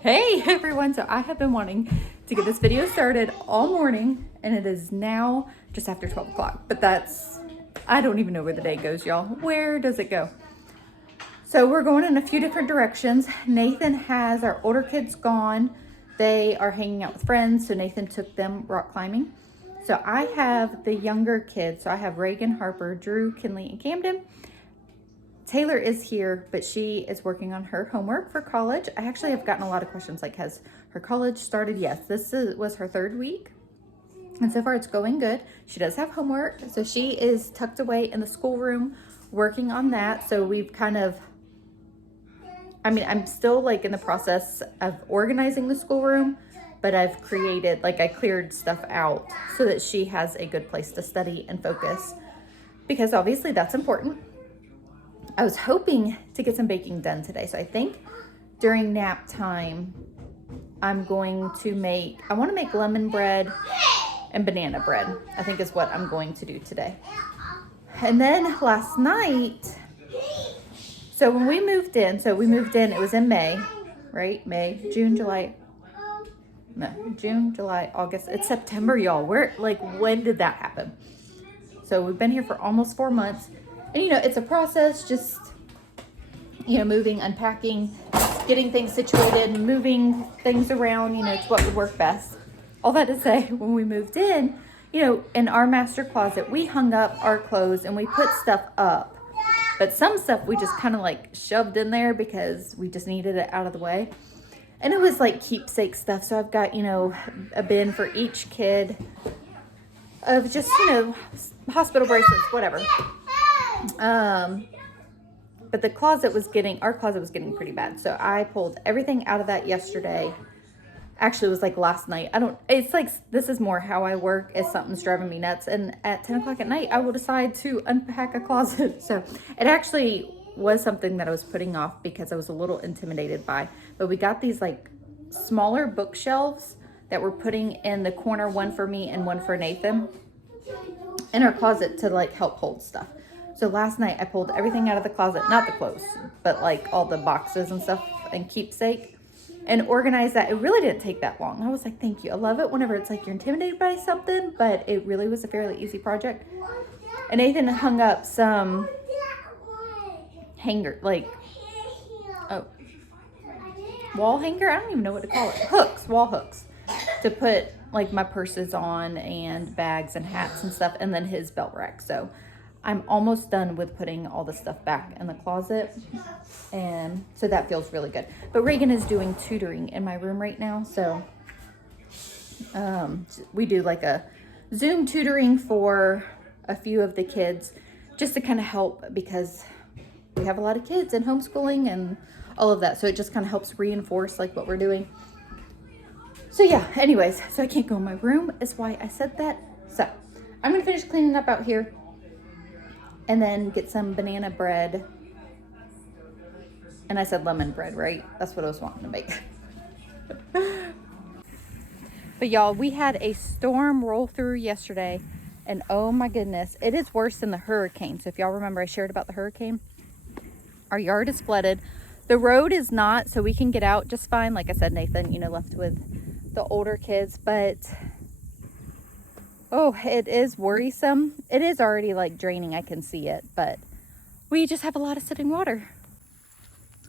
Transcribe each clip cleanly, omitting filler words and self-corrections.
Hey everyone, so I have been wanting to get this video started all morning and it is now just after 12 o'clock, but I don't even know where the day goes, y'all. Where does it go? So we're going in a few different directions. Nathan has our older kids gone. They are hanging out with friends, so Nathan took them rock climbing. So I have the younger kids. So I have Reagan, Harper, Drew, Kinley, and Camden. Taylor is here, but she is working on her homework for college. I actually have gotten a lot of questions like, has her college started? Yes, was her third week. And so far it's going good. She does have homework. So she is tucked away in the schoolroom working on that. So we've kind of, I'm still like in the process of organizing the schoolroom, but I've created, I cleared stuff out so that she has a good place to study and focus, because obviously that's important. I was hoping to get some baking done today. So I think during nap time, I want to make lemon bread and banana bread, I think is what I'm going to do today. And then last night, so when we moved in, it was in May, right? June, July, August. It's September, y'all. When did that happen? So we've been here for almost 4 months. And, it's a process, just, moving, unpacking, getting things situated, moving things around, it's what would work best. All that to say, when we moved in, in our master closet, we hung up our clothes and we put stuff up. But some stuff we just kind of shoved in there because we just needed it out of the way. And it was keepsake stuff. So I've got, a bin for each kid of just, hospital bracelets, whatever. But our closet was getting pretty bad. So I pulled everything out of that yesterday. Actually, it was last night. This is more how I work if something's driving me nuts. And at 10 o'clock at night, I will decide to unpack a closet. So it actually was something that I was putting off because I was a little intimidated by. But we got these smaller bookshelves that we're putting in the corner, one for me and one for Nathan, in our closet to help hold stuff. So last night I pulled everything out of the closet, not the clothes, but all the boxes and stuff and keepsake, and organized that. It really didn't take that long. I was like, thank you. I love it whenever it's you're intimidated by something, but it really was a fairly easy project. And Nathan hung up some wall hanger. I don't even know what to call it. Wall hooks to put my purses on and bags and hats and stuff, and then his belt rack. So I'm almost done with putting all the stuff back in the closet, and so that feels really good. But Reagan is doing tutoring in my room right now, so we do a Zoom tutoring for a few of the kids, just to kind of help, because we have a lot of kids and homeschooling and all of that, so it just kind of helps reinforce what we're doing. So yeah, anyways, so I can't go in my room, is why I said that. So I'm gonna finish cleaning up out here and then get some banana bread. And I said lemon bread, right? That's what I was wanting to make. But y'all, we had a storm roll through yesterday, and oh my goodness, it is worse than the hurricane. So if y'all remember, I shared about the hurricane. Our yard is flooded. The road is not, so we can get out just fine. Like I said, Nathan, left with the older kids, but oh, it is worrisome. It is already draining. I can see it, but we just have a lot of sitting water.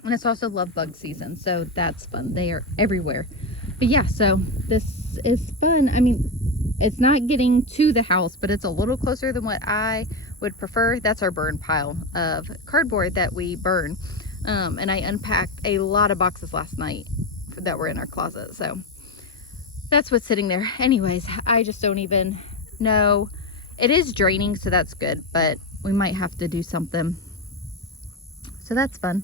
And it's also love bug season, so that's fun. They are everywhere. But yeah, so this is fun. It's not getting to the house, but it's a little closer than what I would prefer. That's our burn pile of cardboard that we burn. And I unpacked a lot of boxes last night that were in our closet. So that's what's sitting there. Anyways, I just don't even know. It is draining, so that's good, but we might have to do something. So that's fun.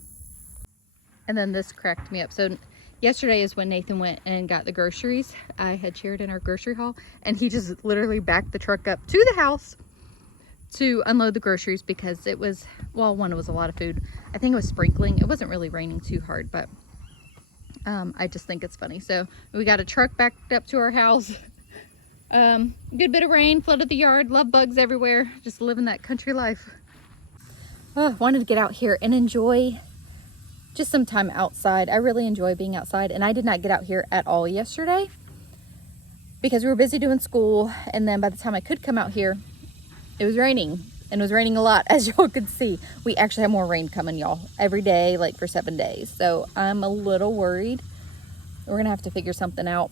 And then this cracked me up. So yesterday is when Nathan went and got the groceries. I had shared in our grocery haul, and he just literally backed the truck up to the house to unload the groceries, because it was, well, one, it was a lot of food. I think it was sprinkling. It wasn't really raining too hard, but I just think it's funny. So we got a truck backed up to our house. Good bit of rain, flooded the yard, love bugs everywhere, just living that country life. Wanted to get out here and enjoy just some time outside. I really enjoy being outside, and I did not get out here at all yesterday because we were busy doing school, and then by the time I could come out here, it was raining, and it was raining a lot, as y'all could see. We actually have more rain coming, y'all, every day, like for 7 days. So I'm a little worried. We're gonna have to figure something out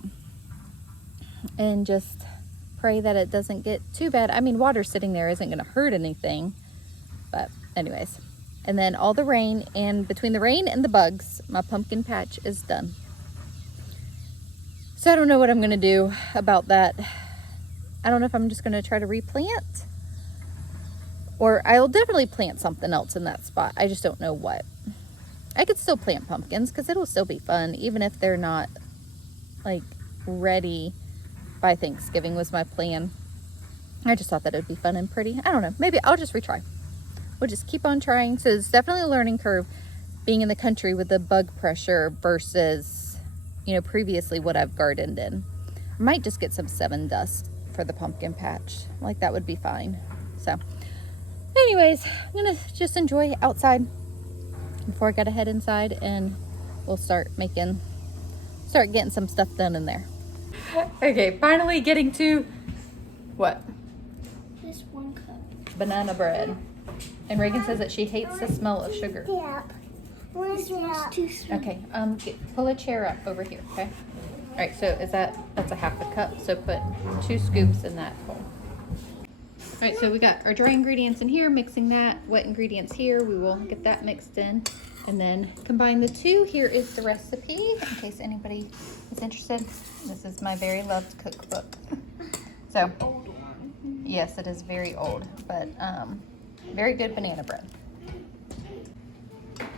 and just pray that it doesn't get too bad. I mean, water sitting there isn't gonna hurt anything, but anyways. And then all the rain, and between the rain and the bugs, my pumpkin patch is done. So I don't know what I'm gonna do about that. I don't know if I'm just gonna try to replant, or I'll definitely plant something else in that spot. I just don't know what. I could still plant pumpkins because it'll still be fun, even if they're not like ready by Thanksgiving was my plan. I just thought that it would be fun and pretty. I don't know, maybe I'll just retry. We'll just keep on trying. So it's definitely a learning curve being in the country with the bug pressure versus, you know, previously what I've gardened in. I might just get some 7 dust for the pumpkin patch. Like, that would be fine. So anyways, I'm gonna just enjoy outside before I gotta head inside, and we'll start getting some stuff done in there. Okay, finally getting to what? Just 1 cup. Banana bread. And Reagan says that she hates the smell of sugar. Yeah. This one's too sweet. Okay, pull a chair up over here, okay? All right, so that's a half a cup, so put 2 scoops in that bowl. All right, so we got our dry ingredients in here, mixing that, wet ingredients here. We will get that mixed in and then combine the 2. Here is the recipe in case anybody is interested. This is my very loved cookbook. So, yes, it is very old, but very good banana bread.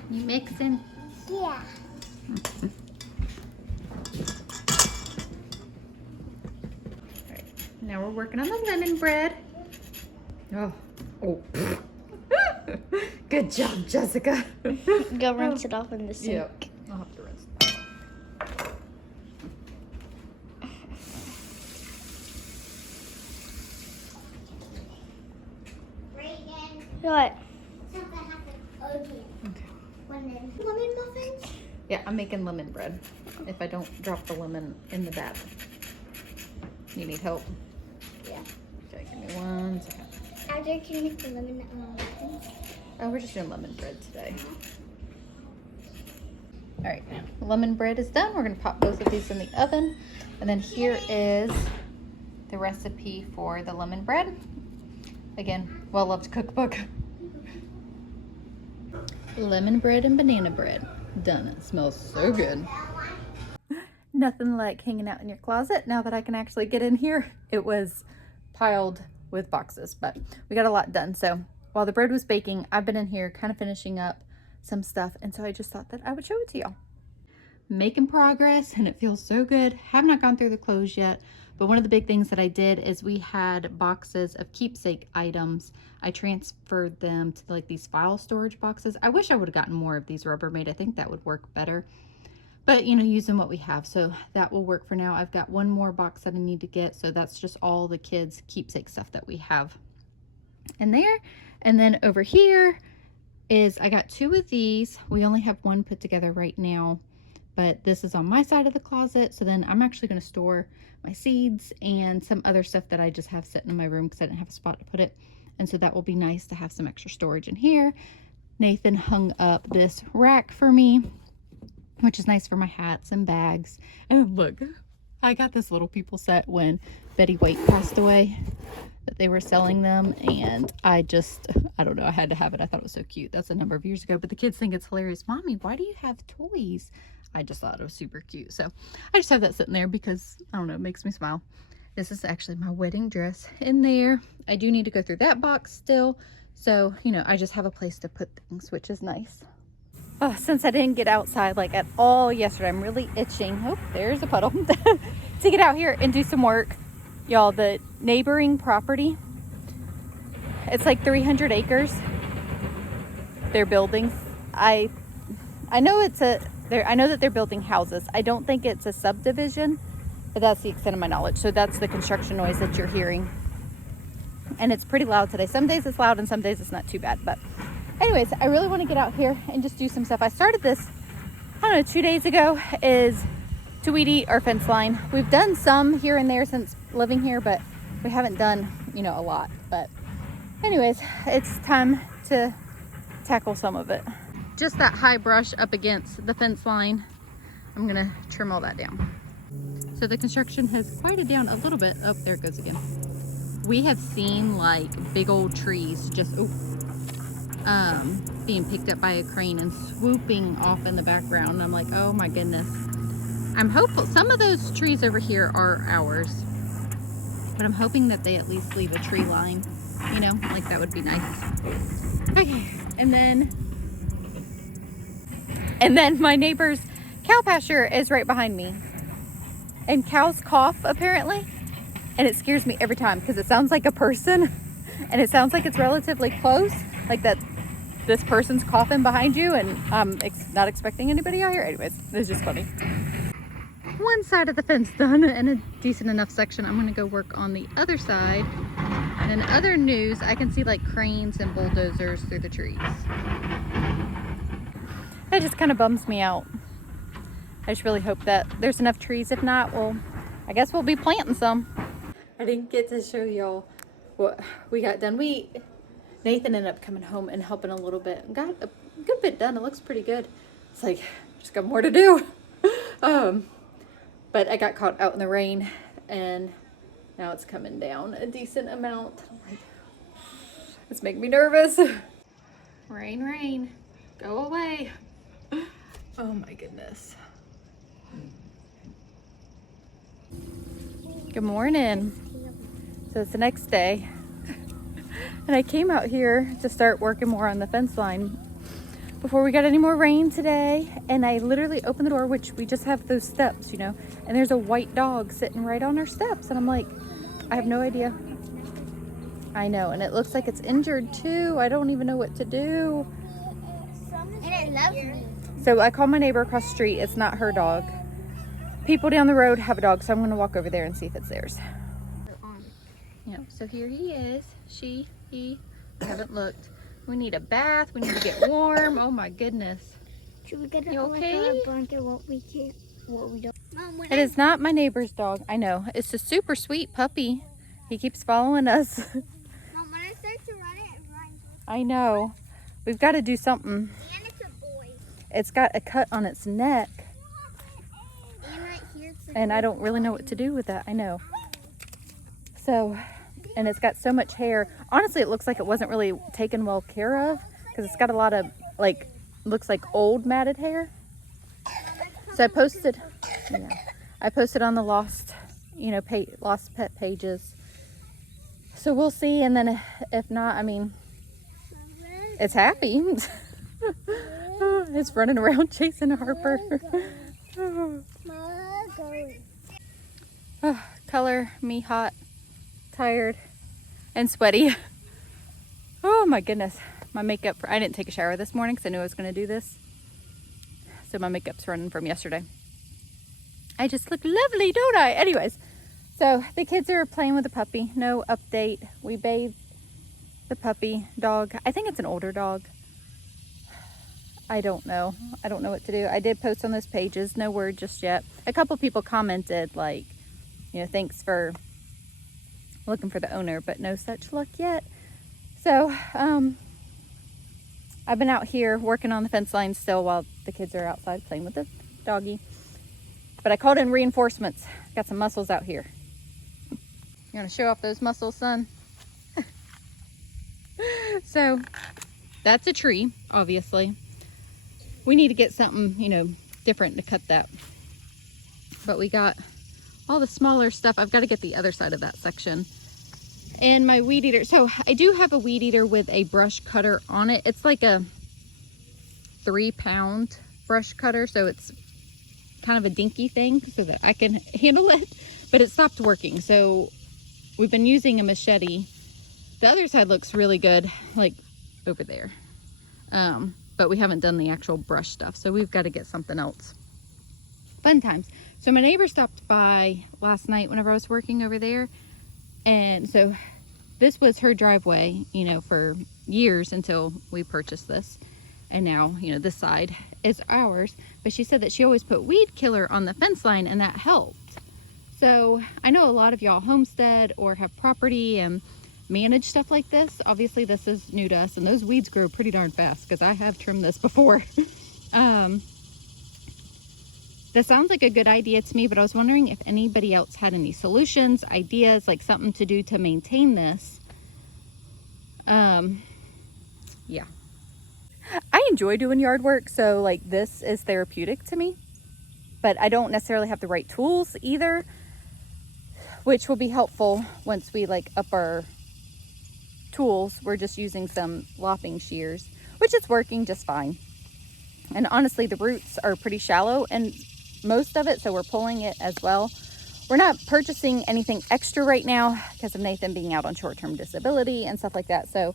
You mixing? Yeah. All right, now we're working on the lemon bread. Oh. Good job, Jessica. Go rinse it off in the sink. Yep. I'll have to rinse it. Reagan. What? Something happened. Okay. Lemon muffins? Yeah, I'm making lemon bread. If I don't drop the lemon in the bath. You need help? Yeah. Okay, give me 1 second. After can you make the lemon muffins? Oh, we're just doing lemon bread today. All right, lemon bread is done. We're gonna pop both of these in the oven. And then here is the recipe for the lemon bread. Again, well-loved cookbook. Lemon bread and banana bread. Done. It smells so good. Nothing like hanging out in your closet now that I can actually get in here. It was piled with boxes, but we got a lot done. So while the bread was baking, I've been in here kind of finishing up some stuff, and so I just thought that I would show it to y'all. Making progress, and it feels so good. Have not gone through the clothes yet, but one of the big things that I did is we had boxes of keepsake items. I transferred them to like these file storage boxes. I wish I would have gotten more of these Rubbermaid. I think that would work better, but you know, using what we have, so that will work for now. I've got 1 more box that I need to get, so that's just all the kids' keepsake stuff that we have in there. And then over here is, I got 2 of these. We only have 1 put together right now, but this is on my side of the closet. So then I'm actually going to store my seeds and some other stuff that I just have sitting in my room because I didn't have a spot to put it. And so that will be nice to have some extra storage in here. Nathan hung up this rack for me, which is nice for my hats and bags. And look, I got this little people set when Betty White passed away, that they were selling them, and I don't know, I had to have it. I thought it was so cute. That's a number of years ago, but the kids think it's hilarious. Mommy, why do you have toys? I just thought it was super cute. So I just have that sitting there because, I don't know, it makes me smile. This is actually my wedding dress in there. I do need to go through that box still. So, you know, I just have a place to put things, which is nice. Oh, since I didn't get outside like at all yesterday, I'm really itching. Oh, there's a puddle. To get out here and do some work. Y'all, the neighboring property, it's like 300 acres. They're building. I know I know that they're building houses. I don't think it's a subdivision, but that's the extent of my knowledge. So that's the construction noise that you're hearing. And it's pretty loud today. Some days it's loud and some days it's not too bad. But anyways, I really want to get out here and just do some stuff. I started this I don't know, 2 days ago is to weed eat our fence line. We've done some here and there since living here, but we haven't done, you know, a lot. But anyways, it's time to tackle some of it. Just that high brush up against the fence line, I'm gonna trim all that down. So the construction has quieted down a little bit. Oh, there it goes again. We have seen like big old trees just being picked up by a crane and swooping off in the background. And I'm like, oh my goodness. I'm hopeful. Some of those trees over here are ours, but I'm hoping that they at least leave a tree line, you know, like that would be nice. Okay, and then my neighbor's cow pasture is right behind me. And cows cough apparently, and it scares me every time because it sounds like a person and it sounds like it's relatively close, like that this person's coughing behind you, and I'm not expecting anybody out here. Anyways, it's just funny. One side of the fence done and a decent enough section. I'm gonna go work on the other side. And in other news, I can see like cranes and bulldozers through the trees. That just kind of bums me out. I just really hope that there's enough trees. If not, well, I guess we'll be planting some. I didn't get to show y'all what we got done. Nathan ended up coming home and helping a little bit. Got a good bit done. It looks pretty good. It's like, just got more to do. But I got caught out in the rain and now it's coming down a decent amount. I'm like, it's making me nervous. Rain, rain, go away. Oh my goodness. Good morning. So it's the next day. And I came out here to start working more on the fence line before we got any more rain today. And I literally opened the door, which we just have those steps, you know, and there's a white dog sitting right on our steps. And I'm like, I have no idea. I know, and it looks like it's injured too. I don't even know what to do. And it loves me. So I called my neighbor across the street. It's not her dog. People down the road have a dog, so I'm gonna walk over there and see if it's theirs. You know, so here he is. He. I haven't looked. We need a bath. We need to get warm. Oh my goodness. Should we get You okay? a blanket? What we don't. Mom, It is not my neighbor's dog. I know. It's a super sweet puppy. He keeps following us. Mom, when I start to run it runs. I know. We've got to do something. And it's a boy. It's got a cut on its neck. And right here it's a And I don't really know what to do with that. I know. So, and it's got so much hair. Honestly, it looks like it wasn't really taken well care of because it's got a lot of, like, looks like old matted hair. So I posted on the lost, you know, lost pet pages. So we'll see. And then if not, I mean, it's happy. It's running around chasing Harper. Color me hot, tired, and sweaty. Oh my goodness. My makeup, I didn't take a shower this morning because I knew I was going to do this. So my makeup's running from yesterday. I just look lovely, don't I? Anyways, so the kids are playing with the puppy. No update. We bathed the puppy dog. I think it's an older dog. I don't know. I don't know what to do. I did post on those pages. No word just yet. A couple people commented like, you know, thanks for looking for the owner, but no such luck yet. So, I've been out here working on the fence line still while the kids are outside playing with the doggy. But I called in reinforcements. Got some muscles out here. You want to show off those muscles, son? So, that's a tree, obviously. We need to get something, you know, different to cut that. But we got all the smaller stuff. I've got to get the other side of that section. And my weed eater. So I do have a weed eater with a brush cutter on it. It's like a 3-pound brush cutter. So it's kind of a dinky thing so that I can handle it. But it stopped working. So we've been using a machete. The other side looks really good, like over there. But we haven't done the actual brush stuff. So we've got to get something else. Fun times. So my neighbor stopped by last night whenever I was working over there. And so this was her driveway, you know, for years until we purchased this. And now, you know, this side is ours. But she said that she always put weed killer on the fence line and that helped. So I know a lot of y'all homestead or have property and manage stuff like this. Obviously this is new to us, and those weeds grow pretty darn fast because I have trimmed this before. This sounds like a good idea to me, but I was wondering if anybody else had any solutions, ideas, like something to do to maintain this. Yeah. I enjoy doing yard work, so like this is therapeutic to me, but I don't necessarily have the right tools either, which will be helpful once we like up our tools. We're just using some lopping shears, which is working just fine. And honestly, the roots are pretty shallow and most of it, so we're pulling it as well. We're not purchasing anything extra right now because of Nathan being out on short-term disability and stuff like that. So,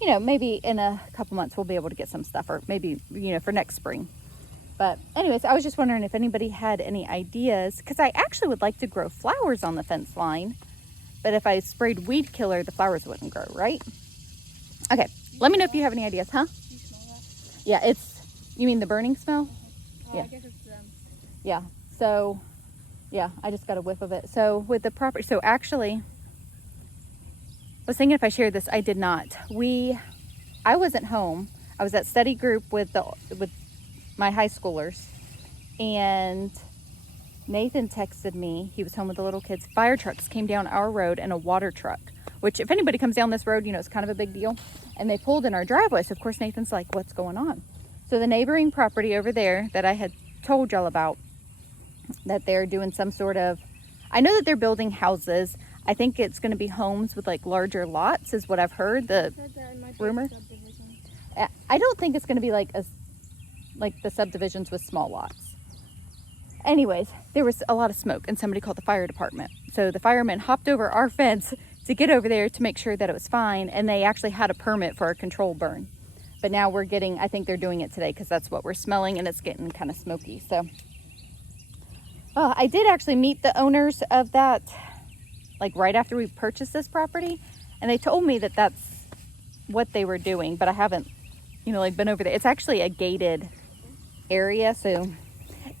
you know, maybe in a couple months we'll be able to get some stuff, or maybe, you know, for next spring. But anyways, I was just wondering if anybody had any ideas, because I actually would like to grow flowers on the fence line, but if I sprayed weed killer, the flowers wouldn't grow, right? Okay, let me know if you have any ideas, huh? You smell that? Yeah, it's, you mean the burning smell? Oh, Yeah. I guess it's them. Yeah, so yeah, I just got a whiff of it. So with the property, so actually, I was thinking if I shared this, I did not. I wasn't home. I was at study group with my high schoolers, and Nathan texted me. He was home with the little kids. Fire trucks came down our road, and a water truck, which if anybody comes down this road, you know, it's kind of a big deal. And they pulled in our driveway. So of course Nathan's like, what's going on? So the neighboring property over there that I had told y'all about, that they're doing some sort of, I know that they're building houses. I think it's going to be homes with like larger lots is what I've heard, the rumor. I don't think it's going to be like the subdivisions with small lots. Anyways, there was a lot of smoke and somebody called the fire department. So the firemen hopped over our fence to get over there to make sure that it was fine, and they actually had a permit for a controlled burn. But now we're getting, I think they're doing it today because that's what we're smelling, and it's getting kind of smoky. So I did actually meet the owners of that, like right after we purchased this property, and they told me that that's what they were doing, but I haven't, you know, like been over there. It's actually a gated area, so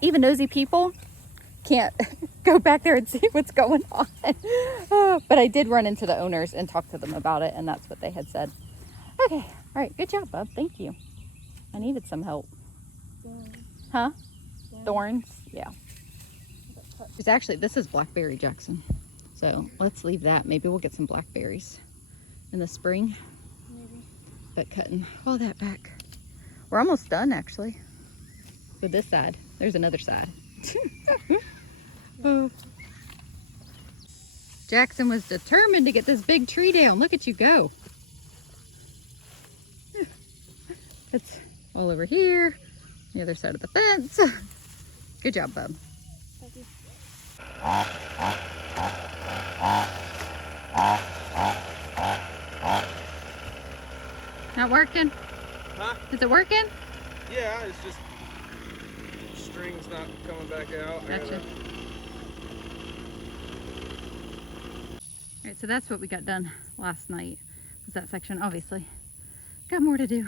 even nosy people can't go back there and see what's going on. But I did run into the owners and talk to them about it, and that's what they had said. Okay, all right, good job, bub. Thank you. I needed some help. Huh? Thorns? Yeah. It's actually, this is blackberry, Jackson. So let's leave that. Maybe we'll get some blackberries in the spring. Maybe. But cutting all that back. We're almost done, actually. With this side. There's another side. Oh. Jackson was determined to get this big tree down. Look at you go. It's all over here, the other side of the fence. Good job, bub. Thank you. Not working? Huh? Is it working? Yeah, it's just string's not coming back out. Gotcha. Alright, so that's what we got done last night. Was that section, obviously. Got more to do.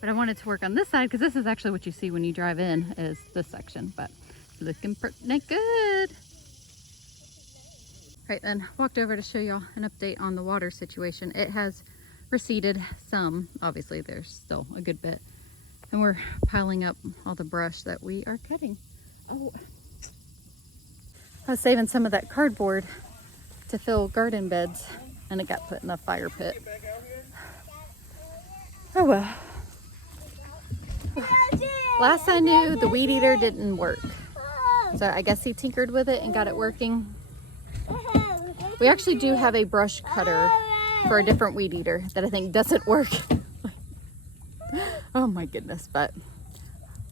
But I wanted to work on this side because this is actually what you see when you drive in, is this section. But it's looking pretty good. Alright, then walked over to show y'all an update on the water situation. It has receded some. Obviously there's still a good bit. And we're piling up all the brush that we are cutting. Oh, I was saving some of that cardboard to fill garden beds, and it got put in a fire pit. Oh well. Last I knew, the weed eater didn't work. So I guess he tinkered with it and got it working. We actually do have a brush cutter for a different weed eater that I think doesn't work. Oh my goodness, but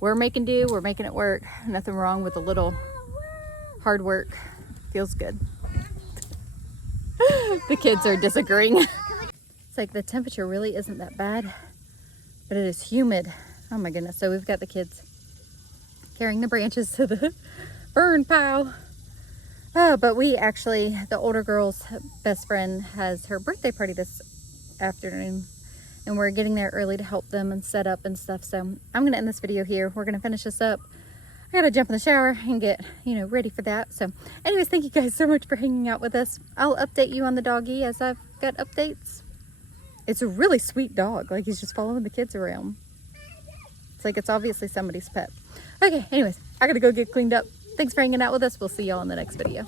we're making do, we're making it work. Nothing wrong with a little hard work. Feels good. The kids are disagreeing. It's like the temperature really isn't that bad, but it is humid. Oh my goodness. So we've got the kids carrying the branches to the burn pile. Oh, but we actually, the older girl's best friend has her birthday party this afternoon. and we're getting there early to help them and set up and stuff. So I'm going to end this video here. We're going to finish this up. I got to jump in the shower and get, ready for that. So anyways, thank you guys so much for hanging out with us. I'll update you on the doggy as I've got updates. It's a really sweet dog. Like, he's just following the kids around. It's like it's obviously somebody's pet. Okay, anyways, I got to go get cleaned up. Thanks for hanging out with us. We'll see y'all in the next video.